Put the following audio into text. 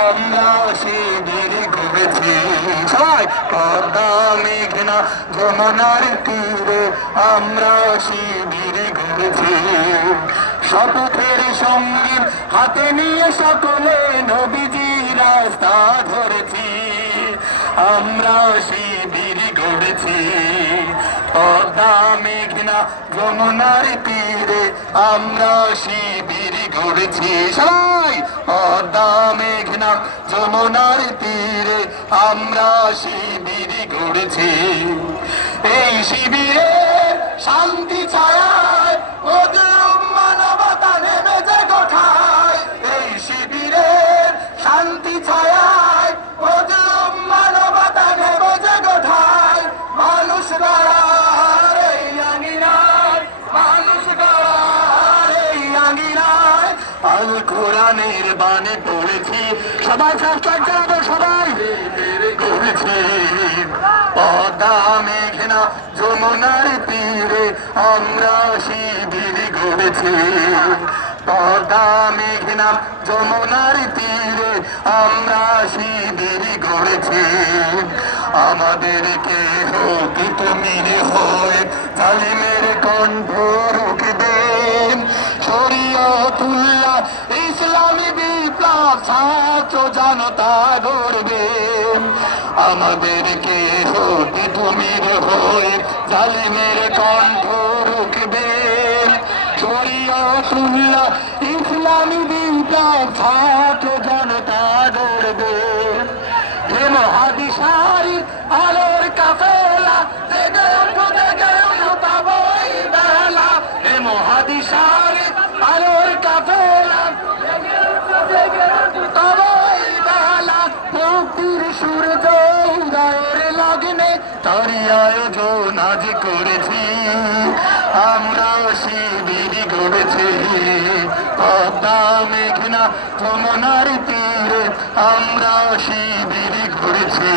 আমরা শিবির গড়েছি সবাই পদ্মা মেঘনা যমুনার তীরে আমরা শিবির গড়েছি শপথের সংগীত হাতে নিয়ে সকলে নবীজি রাস্তা ধরেছি, আমরা শিবির পদ্মা মেঘনা যমুনার তীরে আমরা শিবির গড়েছি। সবাই পদ্মা মেঘনা যমুনার তীরে আমরা শিবির গড়েছি। এই শিবিরে শান্তি ছায়ায় আল কোরআনের বাণী পড়েছি। সবাই সাবস্ক্রাইব জানাব সবাই। করেছি। পদা মেঘনা যমুনার তীরে আমরা শিবির গড়েছি। পদা মেঘনা যমুনার তীরে আমরা শিবির গড়েছি। আমাদেরকে হোক তুমি হয়ে জালিমের কণ্ঠ ছাত্র জনতা গড়বে। আমাদেরকে হতে তুমি হয়ে জালিমের কণ্ঠ রুখবে। শরীয়তুল্লাহ ইসলামী দিন ছাত্র জনতা গড়বে। হে মহাদিশারি লগ্নে তারি আয়োজন আজ করেছি। আমরা শিবির গড়েছি। পদ্মা মেঘনা কমনার তীরে আমরা শিবির গড়েছি।